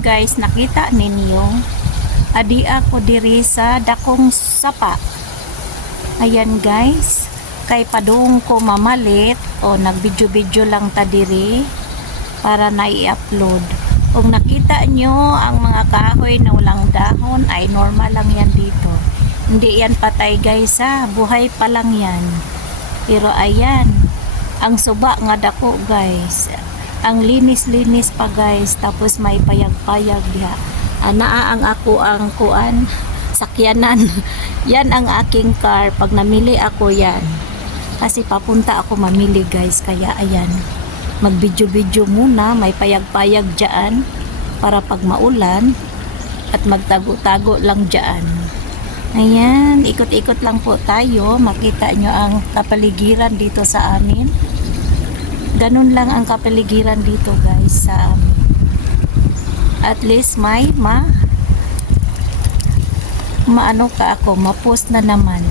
guys, nakita ninyo, adi ako diri sa dakong sapa. Ayan guys, kay padung ko mamalit o nagbidyo-bidyo lang ta diri para na-i-upload. Kung nakita nyo ang mga kahoy na walang dahon ay normal lang yan dito. Hindi yan patay guys ha, buhay pa lang yan. Pero ayan, ang suba nga dako guys. Ang linis-linis pa guys, tapos may payag-payag diha. Anaa ang ako ang kuan, sakyanan. Yan ang aking car. Pag namili ako yan. Kasi papunta ako mamili guys, kaya ayan. Mag-video-video muna, may payag-payag dyan para pag maulan at magtago-tago lang dyan. Ayan, ikot-ikot lang po tayo. Makita nyo ang kapaligiran dito sa amin. Ganun lang ang kapaligiran dito guys sa amin. At least may maano ka ako, ma-post na naman.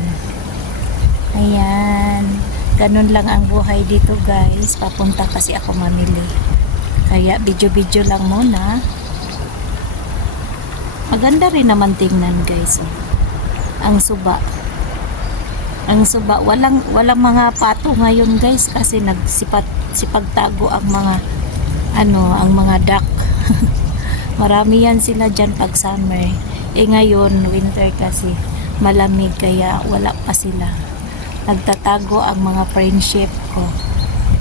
Ayan, ganun lang ang buhay dito guys. Papunta kasi ako mamili. Kaya video-video lang muna. Maganda rin naman tingnan guys. Ang suba. Ang suba, walang mga pato ngayon guys kasi nagsipagtago ang mga ang mga duck. Marami yan sila dyan pag summer. Ngayon winter kasi malamig kaya wala pa sila. Nagtatago ang mga friendship ko.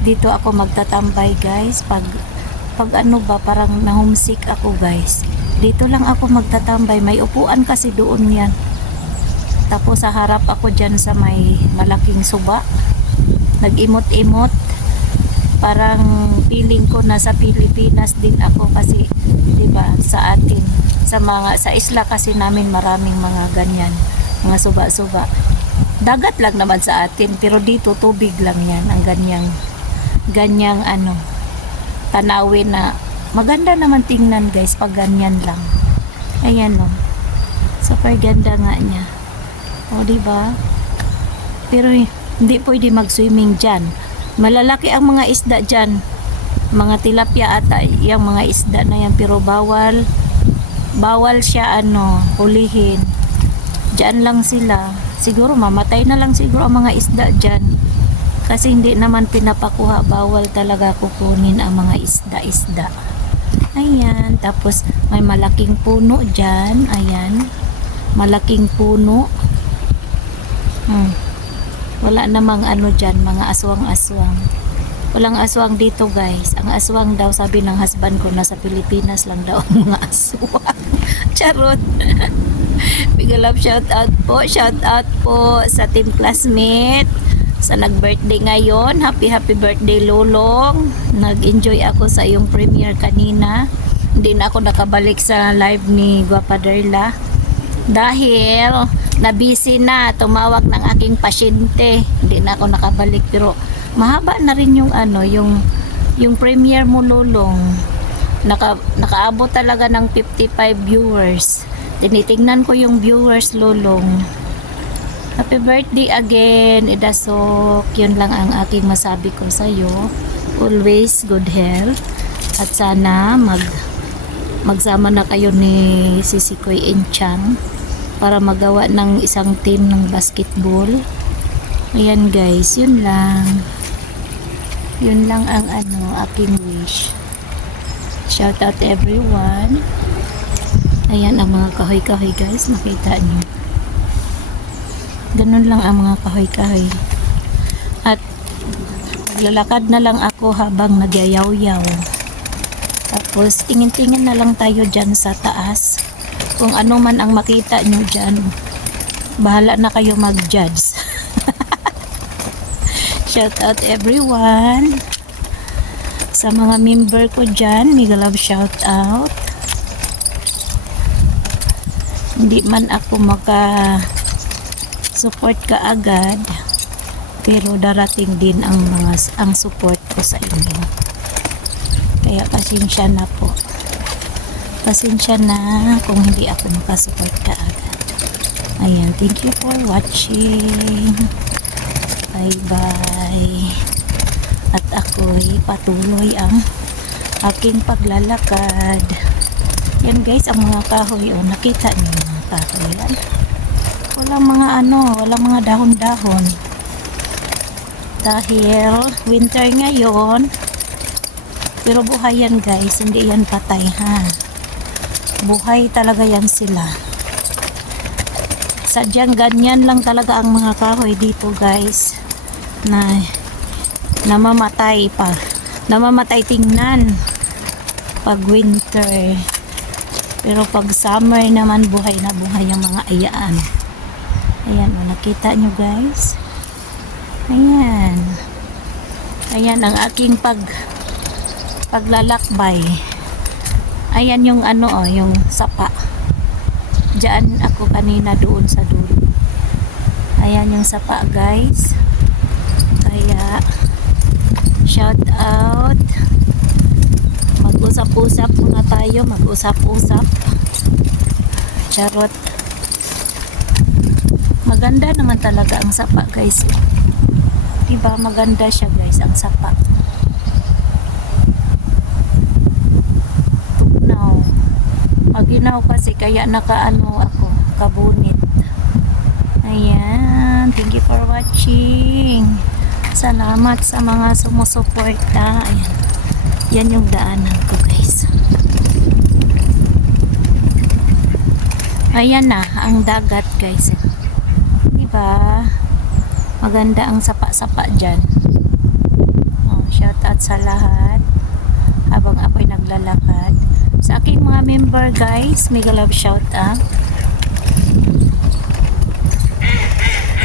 Dito ako magtatambay guys pag parang na-homesick ako guys. Dito lang ako magtatambay, may upuan kasi doon yan. Tapos sa harap ako dyan sa may malaking suba. Nag-imot-imot. Parang feeling ko na sa Pilipinas din ako kasi 'di ba sa atin sa isla kasi namin maraming mga ganyan, mga suba-suba. Dagat lang naman sa atin pero dito tubig lang 'yan ang ganyang tanawin na maganda naman tingnan guys pag ganyan lang. Ayan no. Super ganda nga niya. O diba? Pero hindi pwede mag-swimming dyan. Malalaki ang mga isda dyan. Mga tilapia ata yung mga isda na yan. Pero bawal siya hulihin. Dyan lang sila. Siguro mamatay na lang siguro ang mga isda dyan. Kasi hindi naman pinapakuha. Bawal talaga kukunin ang mga isda-isda. Ayan. Tapos may malaking puno dyan. Ayan. Malaking puno. Wala namang dyan, mga aswang-aswang. Walang aswang dito guys. Ang aswang daw sabi ng husband ko nasa Pilipinas lang daw ang mga aswang. Charot. Big love shout out po sa team classmate sa nag-birthday ngayon. Happy birthday Lolong. Nag-enjoy ako sa iyong premiere kanina. Hindi na ako nakabalik sa live ni Guapaderla dahil na-busy na, tumawag ng aking pasyente. Hindi na ako nakabalik pero mahaba na rin yung yung premiere mo Lolong. Nakaabot talaga ng 55 viewers. Tinitingnan ko yung viewers Lolong. Happy birthday again, Idasok. Yun lang ang aking masabi ko sa iyo. Always good health at sana magsama na kayo ni Sisikoy Inchang para magawa ng isang team ng basketball. Ayan guys, yun lang ang aking wish. Shout out everyone. Ayan ang mga kahoy-kahoy guys, makita nyo. Ganun lang ang mga kahoy-kahoy. At maglalakad na lang ako habang nagyayaw-yaw. Tapos tingin-tingin na lang tayo dyan sa taas. Kung ano man ang makita nyo dyan, bahala na kayo mag-judge. Shout out everyone. Sa mga member ko dyan, mega love shout out. Hindi man ako support ka agad, pero darating din ang support ko sa inyo. Kaya pasensya na po. Pasensya na kung hindi ako makasupport ka agad. Ayan, thank you for watching. Bye bye. At ako'y patuloy ang aking paglalakad. Yan guys, ang mga kahoy. Oh, nakita niyo yung mga kahoy yan. Walang mga walang mga dahon-dahon. Dahil winter ngayon. Pero buhay yan guys, hindi yan patay ha. Buhay talaga yan sila. Sadyang ganyan lang talaga ang mga kahoy dito guys. Na namamatay pa. Namamatay tingnan pag winter. Pero pag summer naman buhay na buhay ang mga ayaan. Ayan o, nakita nyo guys. Ayan. Ayan ang aking paglalakbay. Ayan yung yung sapa. Diyan ako kanina doon sa dulo. Ayan yung sapa guys. Kaya shout out. Mag-usap-usap muna tayo. Mag-usap-usap. Charot. Maganda naman talaga ang sapa guys. Diba maganda siya guys ang sapa. Tugnaw. Maginaw kasi kaya nakaano ako. Kabunit. Ayan. Thank you for watching. Salamat sa mga sumusuporta. Ayan. Yan yung daanan ko guys. Ayan na ang dagat guys. Diba? Maganda ang sapa-sapa dyan. Oh, shout out sa lahat. Habang ako'y naglalakad. Sa aking mga member guys, mega love shout out.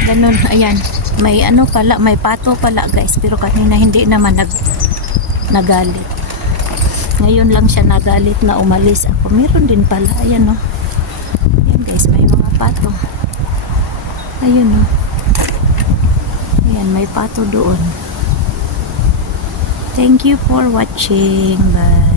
Ganun, ayan. May pala, may pato pala guys. Pero kanina hindi naman nagalit. Ngayon lang siya nagalit na umalis ako. Meron din pala. Ayan o. Ayan guys, may mga pato. Ayun o. Ayan, may pato doon. Thank you for watching. Bye.